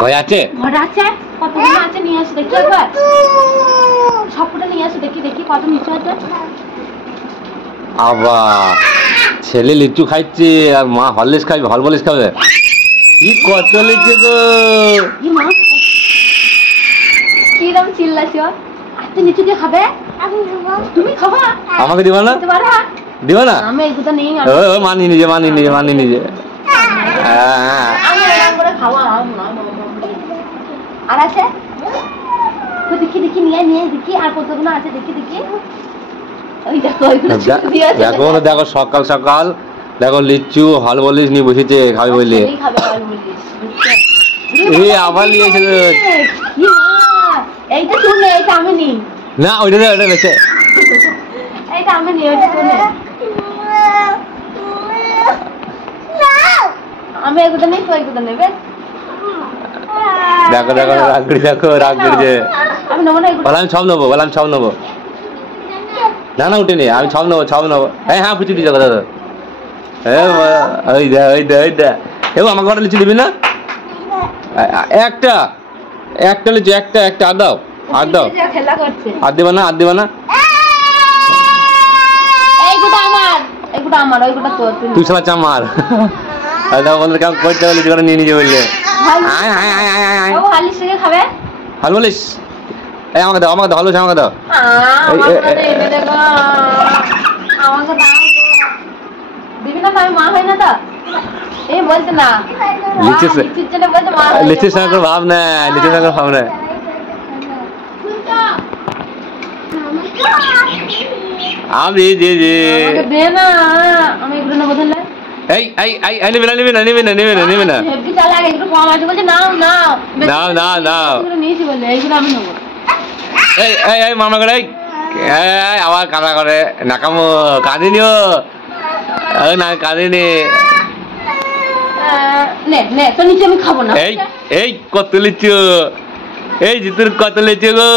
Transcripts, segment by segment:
ঘরে আছে? ঘরে আছে, কতগুলো আছে নিয়ে আসো দেখি একবার। সবটা নিয়ে আসো দেখি দেখি কত নিচে আছে। আবার ছেলে লিচু খাইছে আর মা হরলিক্স খাবে, হরলিক্স খাবে। কি কত লিচু গো! কি মা? কিরম চিল্লাছো? আজকে লিচু কে খাবে? তুমি খাবা? আমাকে দিবা না? দিবা না? আমি এগুলো নেই। ও মানি নিজে, মানি নিজে, মানি নিজে। আমি এরকম করে খাওয়া আর আছে তো দেখি দেখি নিয়ে নিয়ে দেখি আর কতগুলো আছে দেখি দেখি। ওই দেখো ওইগুলো দেখো দেখো সকাল সকাল দেখো লিচু হরলিক্স নিয়ে বসেছে খাবে বলে। এই আবার নিয়েছে এইটা শুনে এইটা আমি নি না, ওইটা ওটা বেঁচে এইটা আমি নি ওইটা শুনে আমি এগুলো নেই তো এগুলো নেবে। দেখো দেখো রাগ করে, দেখো রাগ করছে। আমি নেবো না এগুলো। বললাম সব নেবো, বললাম সব নেবো। না না উঠে নি, আমি সব নেবো, সব নেবো। হ্যাঁ হ্যাঁ পুচি দিতে কথা। ওই দে ওই দে ওই দে। এবার আমাকে একটা লিচু দিবি না? একটা একটা লিচু, একটা একটা আর দাও, আর দাও। খেলা করছে। আর দেবা না, আর দেবা না। এইগুলো আমার, এইগুলো আমার, ওইগুলো তোর। তুই শালা চামার। দাও বন্ধু কাম করতে বলে লিচু নিয়ে নিজে বললে। আয় আয় আয় আয় আয়। ও হরলিক্স থেকে খাবে? হরলিক্স এই আমাকে দাও, আমাকে দাও, হরলিক্স আমাকে দাও। আমাকে দাও। দিবি না? আমি মা হয় না তো? এই বলতে না লিচু জন্য বলতে মা। লিচুর সঙ্গে ভাব না, লিচুর সঙ্গে ভাব না। আমি যে যে দে না, আমি এগুলো নেবো ধরলে। এই এই এই নিবি না, নিবি না, নিবি না, নিবি না, নিবি না। হেভি চালা একটু কম আছে বলছে নাও নাও। নাও নাও নাও। এগুলো নিয়েছি বলে এইগুলো আমি নেবো। এই এই এই মামা করে এই আবার কাদা করে নাকামো কাঁদিনিও। না কাঁদিনি। নে নে তো নিচে আমি খাবো না। এই এই কত লিচু, এই জিতুর কত লিচু গো।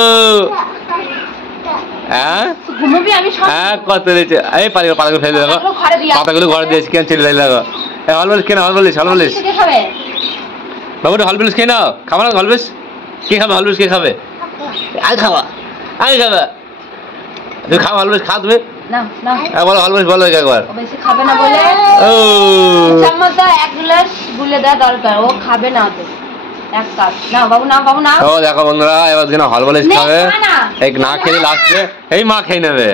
হ্যাঁ ঘুমোবি আমি সব। হ্যাঁ কত লিচু। এই পাতাগুলো ফেলে দেখো, পাতাগুলো ঘরে দিয়েছি কেন চলে দেখো। এই হরলিক্স খেয়ে নাও, হরলিক্স হরলিক্স। কে খাবে? বাবু হরলিক্স খেয়ে নাও। খাবো না হরলিক্স? কে খাবে হরলিক্স? কে খাবে? আগে খাবা, আগে খাবা। তুমি খাও হরলিক্স, খাও তুমি। না না বলো হরলিক্স বলো একবার। ও বেশি খাবে না বলে ও চামচটা এক গ্লাস গুলে দেওয়া দরকার। ও খাবে না তো এক কাপ। না বাবু না, বাবু না। ও দেখো বন্ধুরা এবার যেন হরলিক্স খাবে, এক না খেলে লাস্টে এই মা খেয়ে নেবে।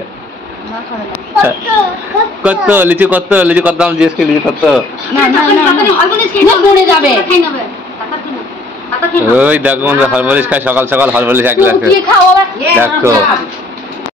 কত লিচু, কত লিচু, কত দাম জিজ্ঞেস করি, লিচু কত? না না না না পড়ে যাবে। ওই দেখো হরলিক্স খায় সকাল সকাল, হরলিক্স এক গ্লাস। কি খাও? দেখো